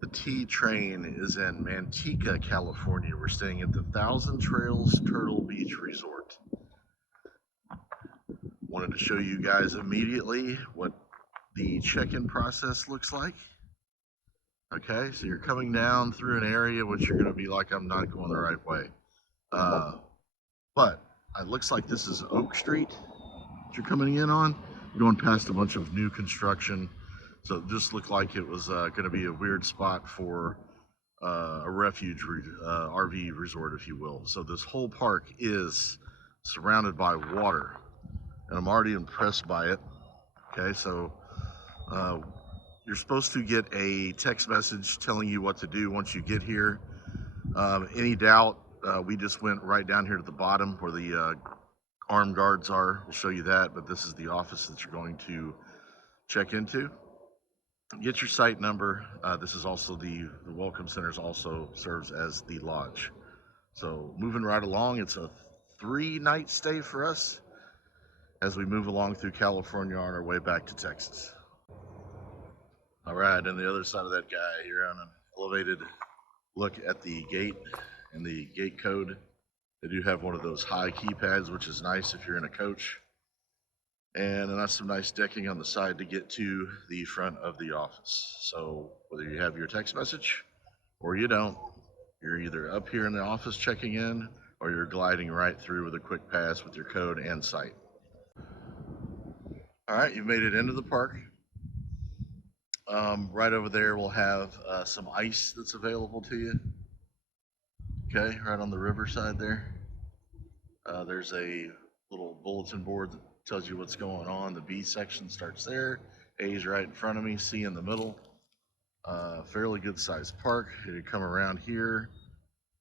The T train is in Manteca, California. We're staying at the Thousand Trails Turtle Beach Resort. Wanted to show you guys immediately what the check-in process looks like. Okay, so you're coming down through an area which you're going to be like, I'm not going the right way. Uh, but it looks like this is Oak Street that you're coming in on. You're going past a bunch of new construction. So it just looked like it was going to be a weird spot for a refuge RV resort, if you will. So this whole park is surrounded by water, and I'm already impressed by it. Okay, so uh, you're supposed to get a text message telling you what to do once you get here. Any doubt, we just went right down here to the bottom where the armed guards are. We'll show you that, but this is the office that you're going to check into. Get your site number. This is also the Welcome Centers also serves as the lodge. So moving right along, it's a 3-night stay for us as we move along through California on our way back to Texas. All right, and the other side of that guy, you're on an elevated look at the gate and the gate code. They do have one of those high keypads, which is nice if you're in a coach. And that's some nice decking on the side to get to the front of the office. So whether you have your text message or you don't, you're either up here in the office checking in or you're gliding right through with a quick pass with your code and site. All right, you've made it into the park. Right over there, we'll have some ice that's available to you. Okay, right on the riverside there. There's a little bulletin board that tells you what's going on. The B section starts there. A is right in front of me, C in the middle. Fairly good sized park. You come around here,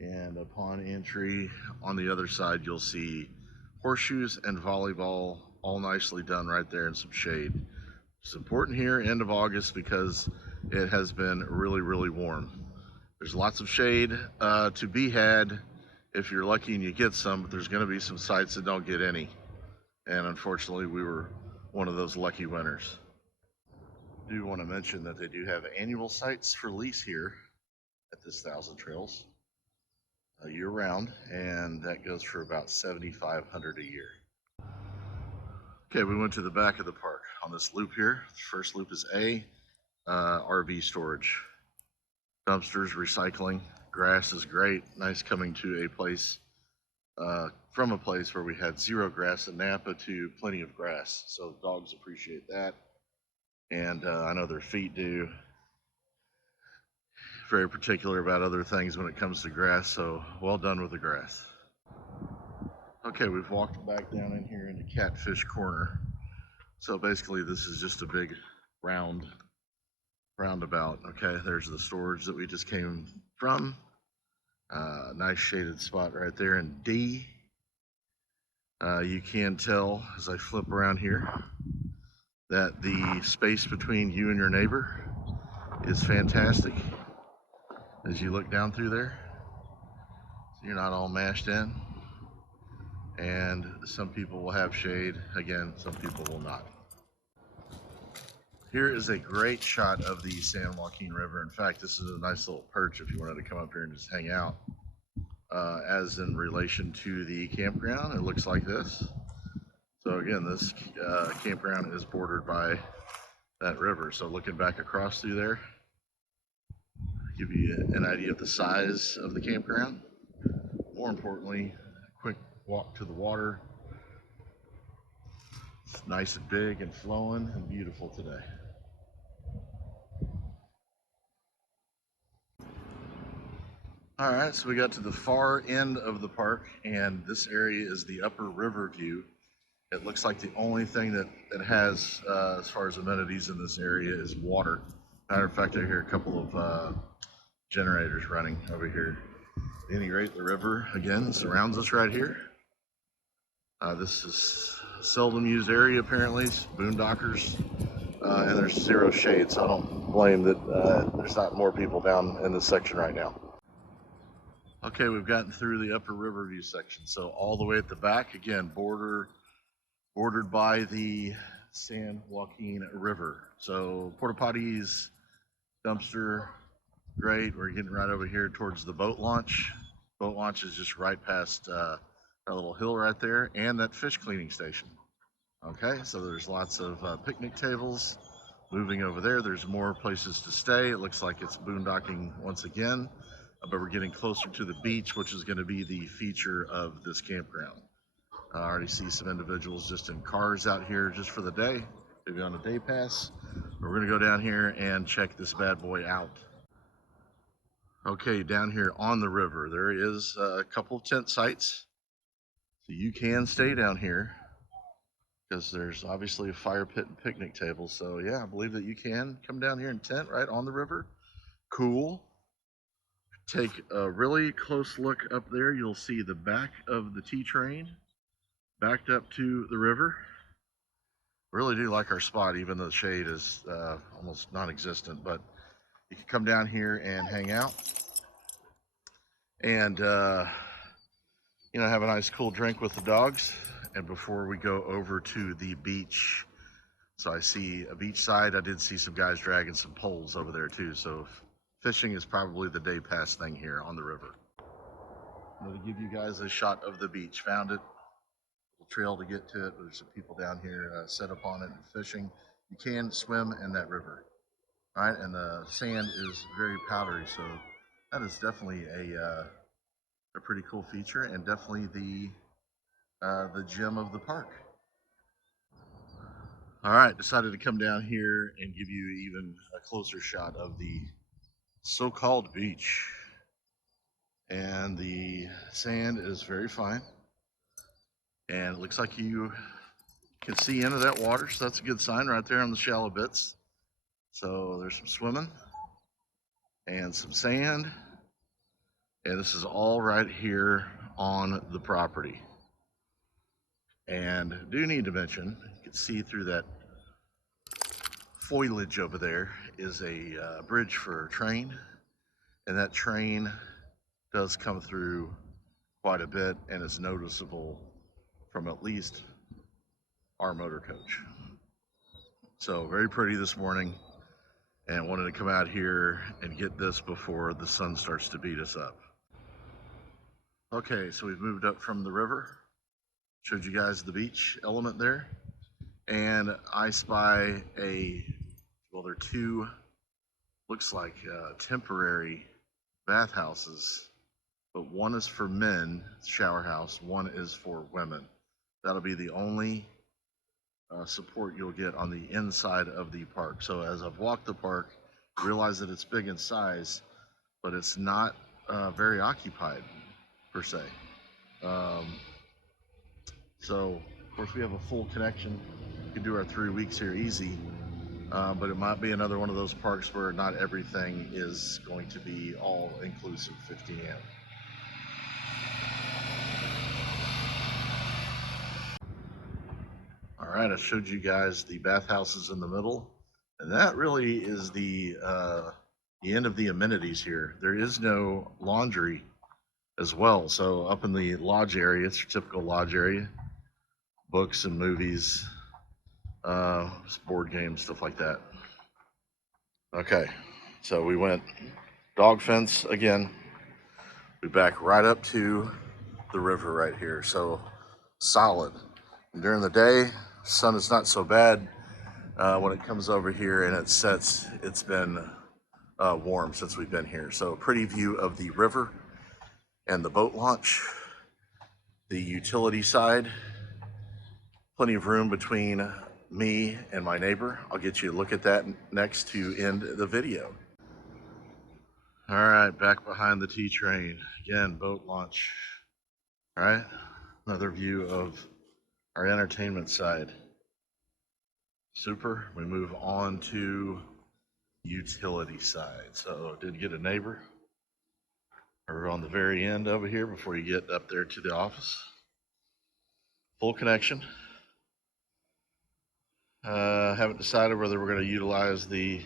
and upon entry on the other side, you'll see horseshoes and volleyball, all nicely done right there in some shade. It's important here, end of August, because it has been really, really warm. There's lots of shade to be had if you're lucky and you get some, but there's going to be some sites that don't get any. And unfortunately, we were one of those lucky winners. I do want to mention that they do have annual sites for lease here at this Thousand Trails year round, and that goes for about $7,500 a year. Okay, we went to the back of the park on this loop here. The first loop is A, RV storage. Dumpsters, recycling, grass is great. Nice coming to a place, from a place where we had zero grass in Napa to plenty of grass. So dogs appreciate that. And I know their feet do. Very particular about other things when it comes to grass, so well done with the grass. Okay, we've walked back down in here into Catfish Corner. So basically this is just a big roundabout. Okay, there's the storage that we just came from. Nice shaded spot right there in D. You can tell as I flip around here that the space between you and your neighbor is fantastic as you look down through there. So you're not all mashed in. And some people will have shade. Again, some people will not. Here is a great shot of the San Joaquin River. In fact, this is a nice little perch if you wanted to come up here and just hang out. As in relation to the campground, it looks like this. So again, this campground is bordered by that river. So looking back across through there, give you an idea of the size of the campground. More importantly, a quick walk to the water. It's nice and big and flowing and beautiful today. All right, so we got to the far end of the park, and this area is the upper river view. It looks like the only thing that it has as far as amenities in this area is water. Matter of fact, I hear a couple of generators running over here. At any rate, the river again surrounds us right here. This is a seldom used area apparently, boondockers, and there's zero shade, so I don't blame that there's not more people down in this section right now. Okay, we've gotten through the upper riverview section. So all the way at the back, again, bordered by the San Joaquin River. So porta potties, dumpster, Great. We're getting right over here towards the boat launch. Boat launch is just right past that little hill right there, and that fish cleaning station. Okay, so there's lots of picnic tables. Moving over there, there's more places to stay. It looks like it's boondocking once again, but we're getting closer to the beach, which is going to be the feature of this campground. I already see some individuals just in cars out here just for the day, maybe on a day pass. We're going to go down here and check this bad boy out. Okay, down here on the river, there is a couple of tent sites. So you can stay down here because there's obviously a fire pit and picnic table. So yeah, I believe that you can come down here and tent right on the river. Cool. Take a really close look up there. You'll see the back of the T train backed up to the river. Really do like our spot, even though the shade is almost non-existent. But you can come down here and hang out, and have a nice cool drink with the dogs. And before we go over to the beach, so I see a beach side. I did see some guys dragging some poles over there too. So fishing is probably the day pass thing here on the river. I'm going to give you guys a shot of the beach. Found it. Little trail to get to it. There's some people down here set up on it and fishing. You can swim in that river, all right? And the sand is very powdery, so that is definitely a pretty cool feature, and definitely the gem of the park. All right, decided to come down here and give you even a closer shot of the so-called beach. And the sand is very fine. And it looks like you can see into that water, so that's a good sign right there on the shallow bits. So there's some swimming and some sand. And this is all right here on the property. And I do need to mention, you can see through that foliage over there is a bridge for a train, and that train does come through quite a bit and is noticeable from at least our motor coach. So very pretty this morning, and wanted to come out here and get this before the sun starts to beat us up. Okay, so we've moved up from the river, showed you guys the beach element there, and I spy they're two, looks like temporary bathhouses, but one is for men, shower house, one is for women. That'll be the only support you'll get on the inside of the park. So as I've walked the park, realize that it's big in size, but it's not very occupied per se. So of course we have a full connection. We can do our 3 weeks here easy. But it might be another one of those parks where not everything is going to be all inclusive 50 amp. All right, I showed you guys the bathhouses in the middle, and that really is the end of the amenities here. There is no laundry as well. So up in the lodge area, it's your typical lodge area, books and movies, board games, stuff like that. Okay, so we went dog fence again. We back right up to the river right here. So solid. And during the day, sun is not so bad. When it comes over here and it sets, it's been warm since we've been here. So pretty view of the river and the boat launch. The utility side, plenty of room between me and my neighbor. I'll get you a look at that next to end the video. All right, back behind the T train. Again, boat launch. All right, another view of our entertainment side. Super. We move on to utility side. So did get a neighbor. We're on the very end over here before you get up there to the office. Full connection. Haven't decided whether we're going to utilize the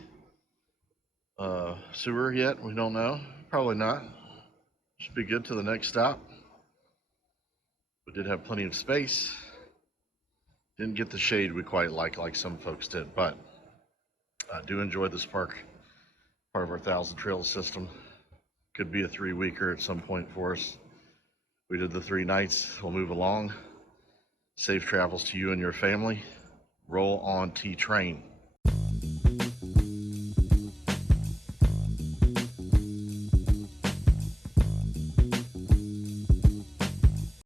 sewer yet. We don't know. Probably not. Should be good to the next stop. We did have plenty of space. Didn't get the shade we quite like some folks did, but I do enjoy this park part of our 1,000 trail system. Could be a 3-weeker at some point for us. We did the 3 nights. We'll move along. Safe travels to you and your family. Roll on T-Train.